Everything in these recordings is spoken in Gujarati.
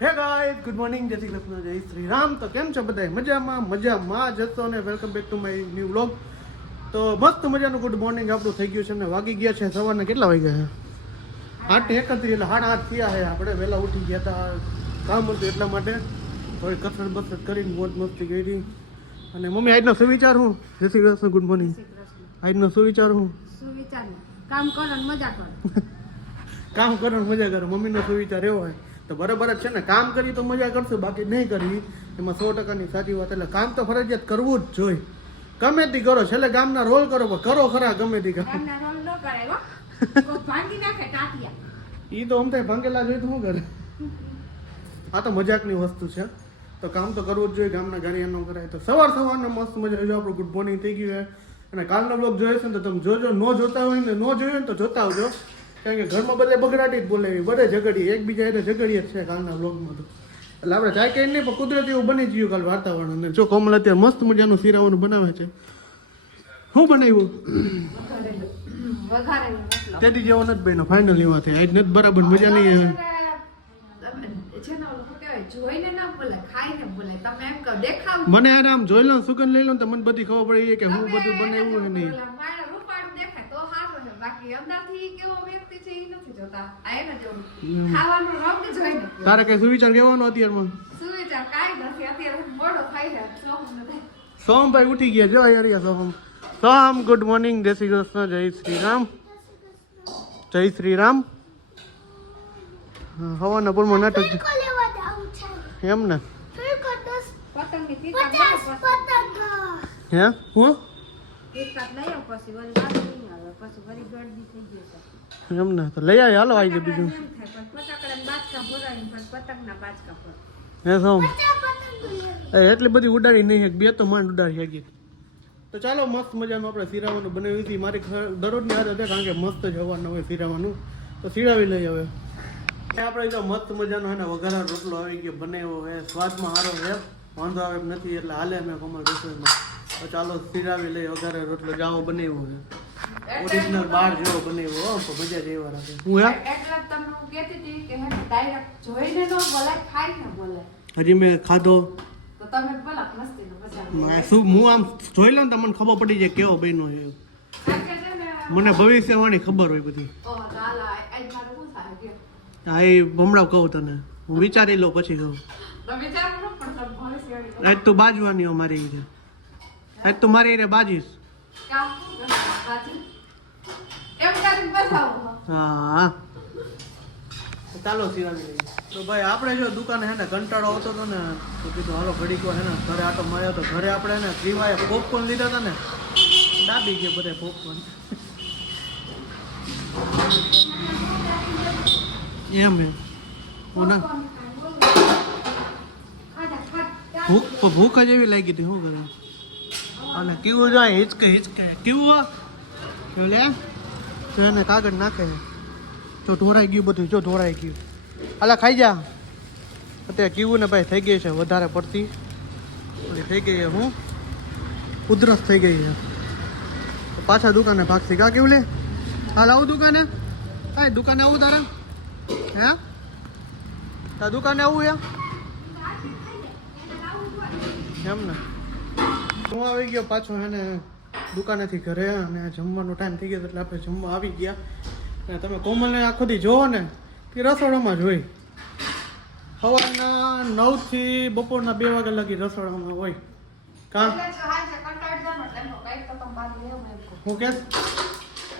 હે ગાઈસ, ગુડ મોર્નિંગ, જય શ્રી કૃષ્ણ, જય શ્રી રામ. તો કેમ છો બધા? મજામાં જશો ને welcome back to my new vlog. તો મસ્ત મજાનું ગુડ મોર્નિંગ આપણું થઈ ગયું છે ને વાગી ગયા છે સવારના કેટલા વાગ્યા છે 8:31 એટલે 8:30 થયા છે. આપણે વહેલા ઉઠી ગયા હતા, કામ હતું એટલા માટે થોડી કસરત બસરત કરીને મોજ મસ્તી કરી. અને મમ્મી આજનો સુવિચાર હું? જય શ્રી કૃષ્ણ, ગુડ મોર્નિંગ. આજનો સુવિચાર હું? કામ કરો ને મજા કરો. કામ કરો ને મજા કરો. મમ્મીનો સુવિચાર એવો હોય તો બરાબર જ છે ને. કામ કરી તો મજા કરશું, બાકી નહીં કરવી એમાં 100%ની સાચી વાત. એટલે કામ તો ફરજિયાત કરવું જ જોઈએ. ગમે તે કરો, છેલ્લે ગામના રોલ કરો, પણ કરો ખરા ગમે તે કામ. ઈ તો અમથાય ભાંગેલા જોઈ તો શું કરે? આ તો મજાકની વસ્તુ છે. તો કામ તો કરવું જ જોઈએ, ગામના ગાડી ન કરાય. તો સવારના મસ્ત મજા જો આપણું ગુડ મોર્નિંગ થઈ ગયું છે. અને કાલનો બ્લોગ જોયો છે ને તો તમે જોજો, ન જોતા હોય ને, ન જોયો ને તો જોતા આવજો. કારણ કે ઘરમાં બધે બગડાટી જ બોલે, બધે ઝઘડીએ, એકબીજા એટલે ઝઘડીએ જ છે કાલના બ્લોગમાં. તો એટલે આપણે ચાય કઈ નહીં, પણ કુદરતી એવું બની ગયું કાલ વાતાવરણ. અને જો કોમલ અત્યારે મસ્ત મજાનું શીરાવાનું બનાવે છે. શું બનાવ્યું? તેથી જેવો નથી બન્યો, ફાઇનલ એવા થાય. આજ નથી બરાબર, મજા નહીં આવે. મને યાર આમ જોઈ લો, સુગંધ લઈ લો તો મને બધી ખબર પડી કે હું બધું બનાવ્યું કે નહીં. તારે કઈ સુવિચાર કહેવાનો અત્યારમાં? સોમભાઈ ઉઠી ગયા જો યાર. સોમ ગુડ મોર્નિંગ, જય શ્રી કૃષ્ણ, જય શ્રી રામ, જય શ્રી રામ. હવાના પૂરમાં નાટક એમ ને? હે હું એમ ને? તો લઈ આવી, હાલો આવી જાય બીજું. હે સોમ એટલી બધી ઉડાડી નહીં, બે તો માંડ ઉડાડી શકીએ. તો ચાલો, મસ્ત મજાનું આપણે સિરાવાનું બનાવ્યું હતી. મારી દરરોજની આદત છે, કારણ કે મસ્ત જ હવાનું હોય સિરાવાનું. તો સિરાવી લઈ હવે આપણે. જો મસ્ત મજાનો હે ને વઘારા રોટલો આવી ગયો બનાવ્યો હે, સ્વાદમાં સારો છે, વાંધો આવે એમ નથી. એટલે હાલે અમે કોમલ રસોઈમાં. તો ચાલો સિરાવી લઈ વઘારે રોટલો. જાઓ બનાવ્યો છે ઓરિજિનલ બાર જેવો બનાવ્યો, પણ મજા જ એવા રાખે. હું હજી મેં ખાધો શું? હું આમ જોઈ લઉં ને તમને ખબર પડી જાય કેવો બન્યો છે. મને ભવિષ્યવાણી ખબર હોય બધી. હા એ હમણાં કહું તને, હું વિચારી લઉં પછી કહું. આજ તો બાજવાની અમારી છે, આજ તો મારી એને બાજીશ. હા ચાલો સિરાવી લઈએ. તો ભાઈ આપણે જો દુકાને હે ને કંટાળો આવતો હતો ને, તો કીધું હાલો ઘડીક વાર હે ને ઘરે આટો માર્યો. તો ઘરે આપણે ને ફ્રીમાં પોપકોર્ન લીધા હતા ને, દાબી ગયા બધા પોપકોર્ન. એમ ભૂખ જ એવી લાગી હતી, શું કરું? અને કેવું જાય હિચકે કેવું લે તો એને કાગળ નાખે. જો ઢોરાઈ ગયું બધું, જો ઢોરાઈ ગયું. હાલા ખાઈ જા. અત્યારે કેવું ને ભાઈ થઈ ગઈ છે વધારે પડતી, થઈ ગઈ છે. હું ઉધરસ થઈ ગઈ છે. તો પાછા દુકાને ભાગતી. કા કેવું લે? હાલ આવું દુકાને? કાંઈ દુકાને આવું તારા? હે તાર દુકાને આવું એમ ને? હું આવી ગયો પાછો હે ને દુકાનેથી ઘરે. અને જમવાનો ટાઈમ થઈ ગયો એટલે આપણે જમવા આવી ગયા. અને તમે કોમલને આખો દી જોવો ને કે રસોડામાં જ હોય. સવારના 9 થી બપોરના 2 વાગ્યા લગી રસોડામાં હોય. કામ હું કે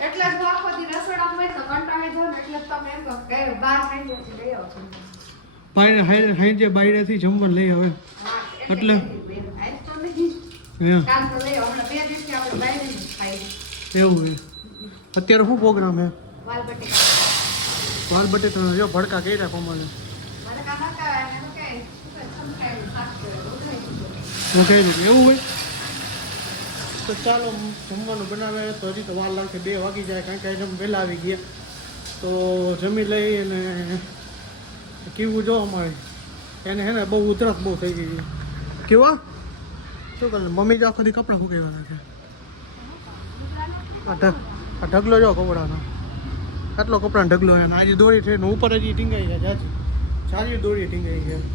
એટલે જ આખો દી રસોડામાં હોય તો કંટાળી જાવ એટલે તમે એમ કહો કે બહાર ખાઈ લઈ આવો છો. હાઈ જે બાયરેથી જમવાનું લઈ આવે એટલે એવું હે. અત્યારે શું પ્રોગ્રામ હે? વાલ બટેટા જો ભડકા કર્યા કોમલે. હું કહી દઉં એવું હોય. તો ચાલો જમવાનું બનાવે. તો હજી તો વાર લાગશે, 2 વાગી જાય, કારણ કે એકદમ વહેલા આવી ગયા. તો જમી લઈ. અને કેવું જો અમારે એને હે ને બહુ ઉધરસ બહુ થઈ ગઈ. કેવા શું કરે મમ્મી? જો આખો દી કપડાં ફૂંકાવા નાખે. આ ઢગલો જો કપડાનો, આટલો કપડાનો ઢગલો. એને આજે દોરી થઈને ઉપર હજી ટીંગાઈ જાય. સારી દોરી ટીંગાઈ ગયા.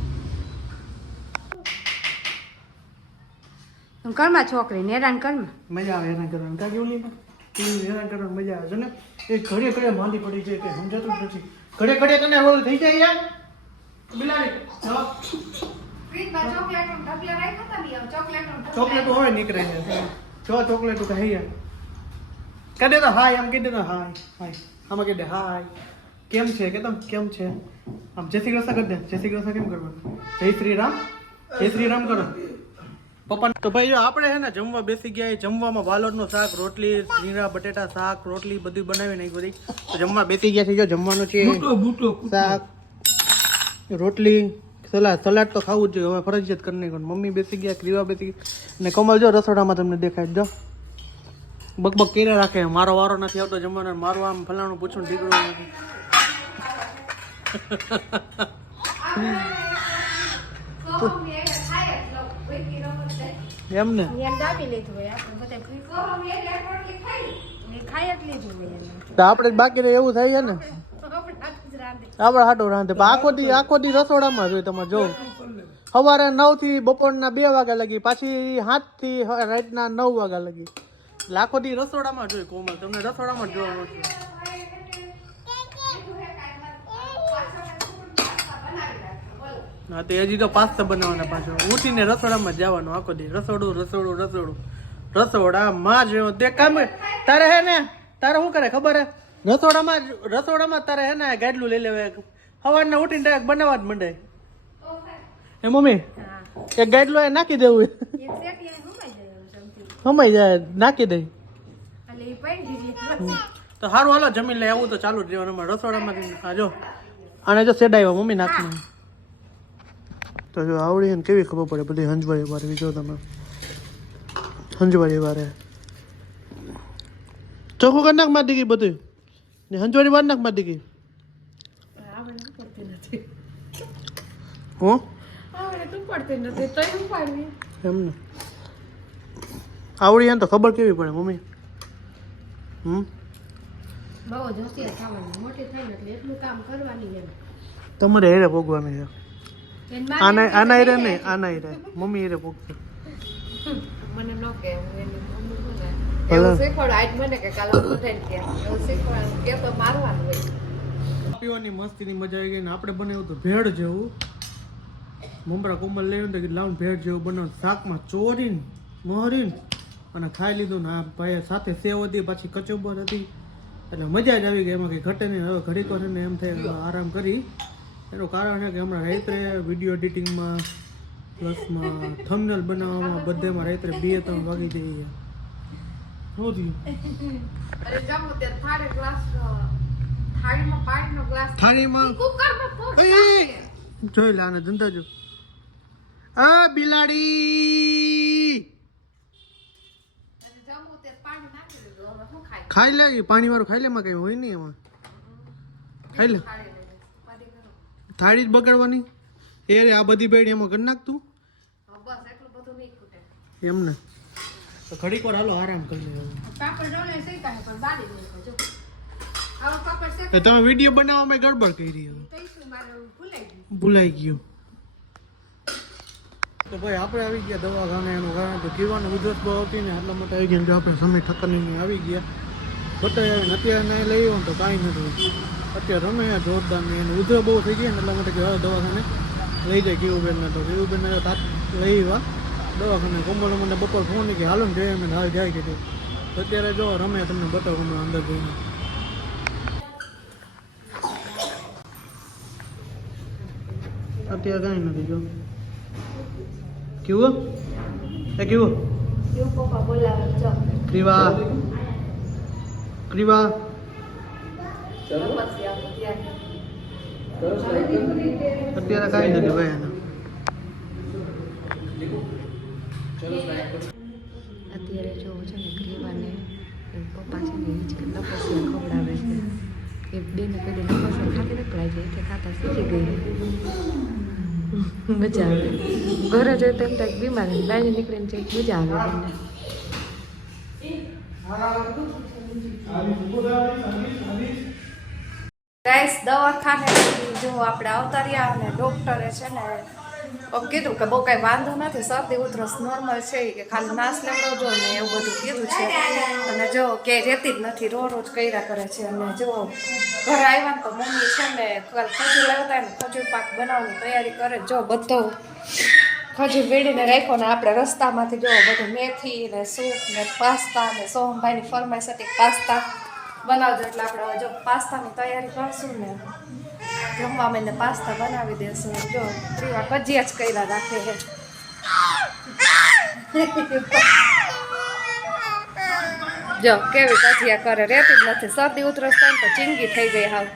ઘરમાં છોકરી હેરાન ઘરમાં મજા આવે હેરાન કરવાની. કાંઈ કેવું નહીં હેરાન કરવાની મજા આવે છે ને. એ ઘડે ઘડે માંદી પડી છે કે સમજાતું જ નથી. ઘડે ઘડે તને ઓલું થઈ જાય યાર બિલાડી. ફ્રીજમાં ચોકલેટ ઢગલા રાખ્યા હતા ને ચોકલેટ હવે નીકળે છે. જો ચોકલેટ તો હૈ કદે તો હાય આમ કીધે તો હાય હાય આમાં કીધે હાય કેમ છે કે તમ કેમ છે આમ જય શ્રી કૃષ્ણ કરી દે. જય શ્રી કૃષ્ણ કેમ કરવાનું? જય શ્રી રામ. જય શ્રી રામ કરો પપ્પા. તો ભાઈ જો આપણે છે ને જમવા બેસી ગયા. જમવામાં વાલોડનું શાક, રોટલી, રીંગણા બટેટા શાક, રોટલી બધું બનાવી નાખ્યું બધી. તો જમવા બેસી ગયા છે. જો જમવાનું છે શાક, રોટલી, સલાડ તો ખાવું જ જોઈએ હવે ફરજિયાત કરી નાખ્યું. મમ્મી બેસી ગયા, ક્રીવા બેસી ગઈ અને કમલ જો રસોડામાં તમને દેખાય જો બકબક કર્યા રાખે. મારો વારો નથી આવતો જમવાનો, મારું આમ ફલાણું પૂછું ઢીકડું નથી. એમ ને તો આપણે બાકી રહે એવું થાય છે ને. આપણે હાટું રાંધે આખો દી રસોડામાં જોઈએ. તમારે જો સવારે 9 થી બપોરના 2 વાગ્યા લગી, પાછી 7 થી રાતના 9 વાગ્યા લગી. એટલે આખો દી રસોડામાં જોઈએ. કોમલ તમને રસોડામાં જોવા મળશે. હા તો હજી તો પાસ્તા બનાવવાના પાછો. ઉઠીને રસોડામાં જવાનું આખો દી. રસોડામાં જ તે કામ તારે હે ને. તારે શું કરે ખબર હે? રસોડામાં તારે હે ને ગાડલું લઈ લેવાય. સવારના ઉઠીને ડાયરેક્ટ બનાવવા જ મંડે. એ મમ્મી એક ગાડલું એ નાખી દેવું. હમાઈ જાય નાખી દઈ તો સારું. હાલો જમીન લઈ આવું તો ચાલુ જ રહેવાનું રસોડામાં. હા જો આને જો સેડાવ્યો મમ્મી નાખને તો જો આવડી ને કેવી ખબર પડે બધી હંજવાળી વારે. જો તમે હંજવાળી વારે ચોખ્ખું કરી નાખ મારી ગઈ બધું ને હંજવાળી વાર નાખ મારી ગઈ. હું એમ ને આવડી તો ખબર કેવી પડે મમ્મી. તમારે હેરે ભોગવાની છે. આના હેરે નહીં, આના હેરે મમ્મી હેરે ભોગશે. પીવાની મસ્તીની મજા આવી ગઈ ને આપણે બનાવ્યું તો ભેળ જેવું. મમરા કોમલ લેવું તો લાવું ભેળ જેવું બનાવ્યું. શાકમાં ચોરીને મોહરીને અને ખાઈ લીધું ને આ ભાઈ સાથે સેવ હતી, પાછી કચુંબર હતી. એટલે મજા જ આવી ગઈ. એમાં કંઈ ઘટે નહીં. હવે ઘડીક વાર ને એમ થાય આરામ કરી. એનું કારણ છે કે હમણાં રાત્રે વિડીયો એડિટિંગમાં પ્લસમાં થંબનેલ બનાવવામાં બધેમાં રાત્રે 2-3 વાગી જઈએ. શું થયું? થાળીમાં જોઈ લે આને ધંધા જો. આ બિલાડી ખાઈ લે. પાણી વાળું ખાઈ લે. એમાં કઈ હોય નહીં. એમાં ખાઈ લે. થાળી જ બગાડવાની એ રે. આ બધી બેડ એમાં કરી નાખતું એમ ને. તો ઘડીક વાર હાલો આરામ કરી લે. તમે વિડીયો બનાવવામાં ગડબડ કરી ભૂલાઈ ગયું. તો ભાઈ આપણે આવી ગયા દવાખાને. એનું કારણ તો કીવાનું ઉધરસ બહુ હતી ને એટલા માટે આવી ગયા. આપણે સમય ઠક્કરની આવી ગયા બતાવ્યા. અત્યારે નહીં લઈ આવ્યો તો કાંઈ નથી. અત્યારે રમે જોરદાર ને એને ઉધર બહુ થઈ ગઈ ને એટલા માટે કે હવે દવાખાને લઈ જાય કેવુબેનને. તો કેવુબેનને લઈ આવ્યા દવાખાને. કોમલ મને બપોર ફોન કે હાલો ને જોઈએ. અમે હાલ જાય કીધું. અત્યારે જો રમે તમને બતાવું હમણાં અંદર જઈને. અત્યારે કાંઈ નથી જો. કેવું એ કેવું ક્રીવા ક્રીવા અત્યારે કાંઈ નથી ભાઈ એને. અત્યારે જો છે ને ક્રીવાને પપ્પા છે ને હિંચકે લપસિયા ખવડાવે છે. એ બેને કદી લપસિયા ખાતી નકળાય છે એટલે ખાતા શીખી ગઈ. મજા આવે. ઘરે જોઈએ તો એમ થાય બીમાર બહાર નીકળીને છે મજા આવે બંને. ગાઈસ દવાખાને જો આપણે આવતા રહ્યા અને ડૉક્ટરે છે ને કીધું કે બહુ કાંઈ વાંધો નથી, શરદી ઉધરસ નોર્મલ છે કે ખાલી નાશ લેવડાવજો ને એવું બધું કીધું છે. અને જો ક્યાંય રહેતી જ નથી, રોજ કર્યા કરે છે. અને જો ઘરે આવ્યા ને તો મમ્મી છે ને ખજૂર લાવતા ને ખજૂર પાક બનાવવાની તૈયારી કરે. જો બધો ખજૂર વેડીને રાખ્યો ને આપણે રસ્તામાંથી જો બધું મેથી ને સૂપ ને પાસ્તા ને સોહમભાઈની ફરમાઈશ હતી પાસ્તા બનાવજો, એટલે આપણે હવે જો પાસ્તાની તૈયારી કરશું ને જમવા મને પાસ્તા બનાવી દેશું. જો જેવા કજિયા જ કર્યા રાખે છે. જો કેવી કજિયા કરે, રહેતી જ નથી. શરદી ઉધરસ થાય તો ચીંગી થઈ ગઈ હાવ.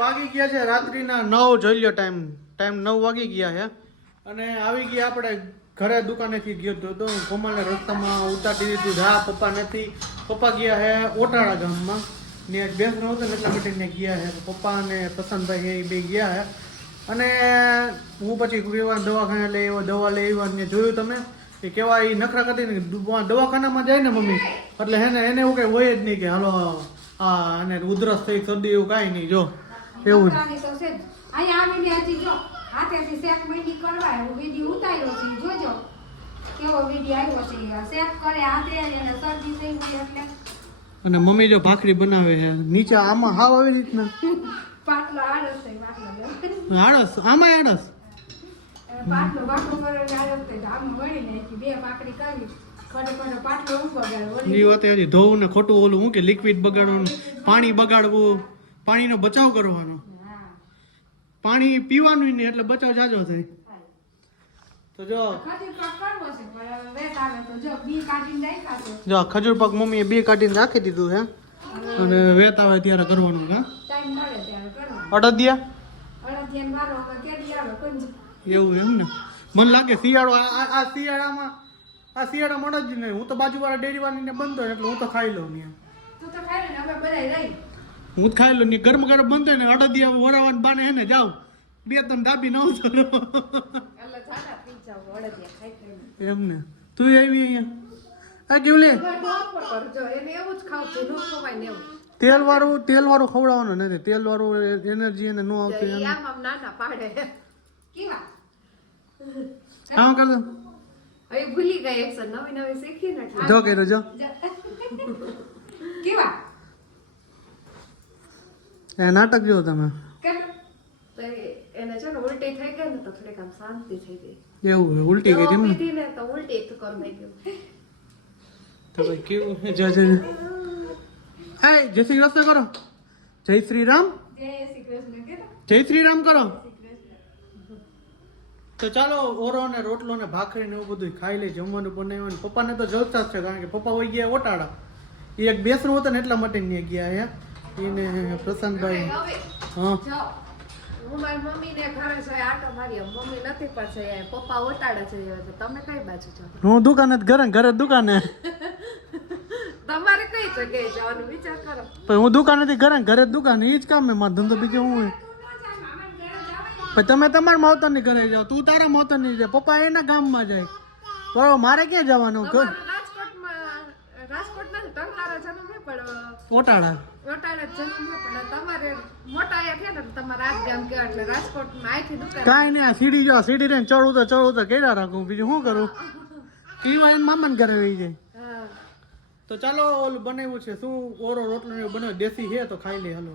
વાગી ગયા છે રાત્રિના 9 જોઈ લ્યો ટાઈમ 9 વાગી ગયા છે. અને આવી ગયા આપણે ઘરે દુકાનેથી ગયો તો કોમલને રસ્તામાં ઉતારી દીધું. જા પપ્પા નથી, પપ્પા ગયા છે ઓટાળા ગામમાં ને બેસનો હતો ને એટલા માટે ને ગયા છે. પપ્પા અને પ્રશાંતભાઈ એ બે ગયા છે. અને હું પછી દવાખાને લઈ આવ્યો, દવા લઈ આવ્યો ને જોયું તમે કે કેવા એ નખરા કરતી ને દવાખાનામાં જાય ને મમ્મી એટલે એને એવું કંઈ હોય જ નહીં કે હાલો હા અને ઉધરસ થઈ શરદી એવું કાંઈ નહીં. જો એવું હાથેથી શેક મહિની કરવા હું વિડીયો ઉતાર્યો છે, જોજો કેવો વિડીયો આવ્યો છે. શેક કરે હાથે અને શરદી થઈ ગઈ એટલે. અને મમ્મી જો ભાખરી બનાવે છે નીચે આમાં હાવ આવી રીતના પાટલો આળસ થઈ પાટલો આળસ આમાં આળસ પાટલો બાટલો કરે આળસ થઈ આમ વળી નાખી બે ભાખરી કરી ખડે પાટલો ઉભો ગયો એ વાત હજી ધોવું ને ખોટું ઓલું હું કે લિક્વિડ બગાડવાનું, પાણી બગાડવું, પાણીનો બચાવ કરવાનો, પાણી પીવાનું નહીં એટલે બચાવ જાજો થાય. તો જો ખજૂર પાક મમ્મીએ 2 કાઢીને રાખી દીધું છે અને વેત આવે ત્યારે કરવાનું. હા અડદિયા એવું એમ ને. મને લાગે શિયાળો આ શિયાળામાં મળે જ નહીં. હું તો બાજુવાળા ડેરીવાળીને બંધ હોય એટલે હું તો ખાઈ લઉં ને હું ખાઈ લઉં ને ગરમ બંધ હોય ને અડદિયા વરાવાનું બાને હે ને જાવ 2-3 દાબી ન એમ ને. તું આવી અહીંયા આ કેવું લે તેલ વાળું ખવડાવવાનું નથી. તેલ વાળું એનર્જી એને ન આવતું હા કર દો. ભૂલી ગઈ નવી શીખી ને જો કર્યો જો કેવા એ નાટક જો તમે એને છે ને ઉલટી થઈ ગઈ ને તો થોડીક આમ શાંતિ થઈ ગઈ. એવું ઉલટી ગઈ તેમ ને તો ઉલટી એક કર થઈ ગયું. તો ભાઈ કેવું છે જય શ્રી કૃષ્ણ કરો. જય શ્રી રામ. જય શ્રી રામ કરો. તો ચાલો ઓરો ને રોટલો ને ભાખરી ને એવું બધું ખાઈ લે. જમવાનું બનાવ્યું. પપ્પાને તો જલસા જ છે કારણ કે પપ્પા વહી ગયા ઓટાળા. એ એક બેસરું હતો ને એટલા માટે ત્યાં ગયા હે એને પ્રશાંતભાઈ. હા હું મારી મમ્મીને ઘરે છે આટો મારી. મમ્મી નથી પાસે પપ્પા ઓટાડા છે. તમે કઈ બાજુ છો? હું દુકાને ઘરે દુકાને. તમારે કઈ જગ્યાએ જવાનું વિચાર કરો. પણ હું દુકાનેથી ઘરે દુકાને એ જ કામ ને મારો ધંધો બીજો હું હોય. પણ તમે તમારા માવતરની ઘરે જાઓ, તું તારા માવતરની જાય, પપ્પા એના ગામમાં જાય. બરોબર મારે ક્યાં જવાનું? રાજકોટ નથી તમારા જન્મ હે પણ ઓટાળા જન્મ હે પણ તમારે મોટા આયા થયા ને તમારા આ ગામ કેવા એટલે રાજકોટમાં આઈથી દુકાન કાંઈ નહીં. આ સીડી જો સીડી રહીને ચડવું તો કર્યા રાખું. બીજું શું કરું? કીવા એને મામાને ઘરે વહી જાય. તો ચાલો ઓલું બનાવ્યું છે શું ઓરો રોટલો બનાવ્યો દેશી છે તો ખાઈ લે. હાલો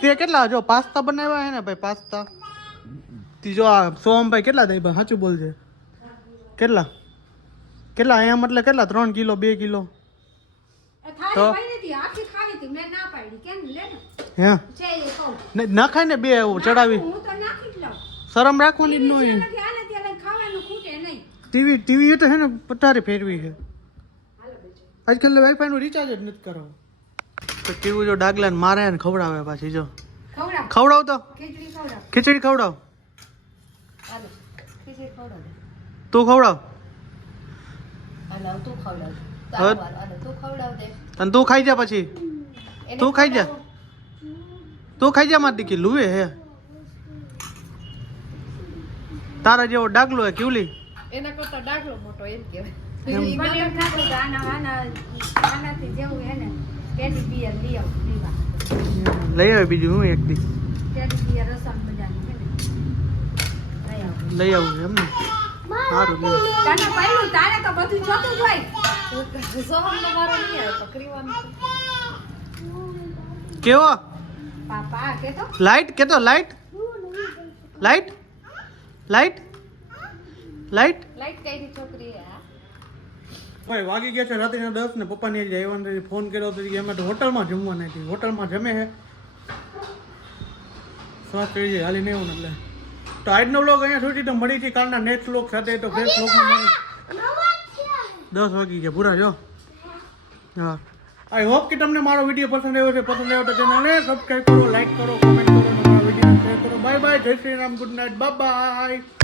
તે કેટલા જો પાસ્તા બનાવ્યા હે ને ભાઈ પાસ્તા જો આ સોમભાઈ કેટલા દઈ ભાઈ સાચું બોલજે કેટલા અહીંયા મતલબ કેટલા 3 કિલો 2 કિલો તો હે ના ખાય ને 2 એવું ચડાવી શરમ રાખવાની જ નહીં. ટીવી તો હે ને પટારી ફેરવી છે આજકાલ વાઈફાઈ નું રિચાર્જ જ નથી કરો. તો કેવું જો ડાગલા ને મારે ને ખવડાવે પાછી જો ખવડાવ તો ખીચડી ખવડાવ તું ખવડાવ અને તું ખાઈ જા પછી તું ખાઈ જા મારી દીકરી લુએ હે તારા જેવો ડાગલો હે કેવલી એના કરતા ડાગલો મોટો એમ કહેવાય. મને એમ થતું કે આનાથી જેવું હે ને ટેડી બિયર લઈ આવું પીવા. લઈ આવે બીજું હું એક દી ટેડી બિયર રસમ મજાની હે ને લઈ આવું. લઈ આવું એમ ને સારું લે તને પહેલું તારે તો બધું જોતું જ હોય. સોહમનો વારો નહીં આવે પકડીવાનો. કેવો પાપા કે તો લાઈટ કેતો light light light light light કઈ છોકરી આ ભાઈ વાગી ગયા છે રાત્રિના 10 ને પપ્પાને જ આવ્યા ફોન કર્યો તો કે અમે તો હોટલમાં જમવાના હતી હોટલમાં જમે છે શ્વાસ ચડી જાય હાલી નહીં એવું એટલે તો આજનો બ્લોગ અહીંયા સુધી તો મળી છે કાલના નેક્સ્ટ બ્લોગ સાથે તો ફેર બ્લોગમાં મળી 10 વાગી ગયા પૂરા જો હા આઈ હોપ કે તમને મારો વિડીયો પસંદ આવ્યો છે પસંદ આવ્યો તો ચેનલને સબસ્ક્રાઇબ કરો લાઈક કરો કમેન્ટ કરો અને મારા વિડીયોને શેર કરો બાય બાય જય Shri Ram good night bye bye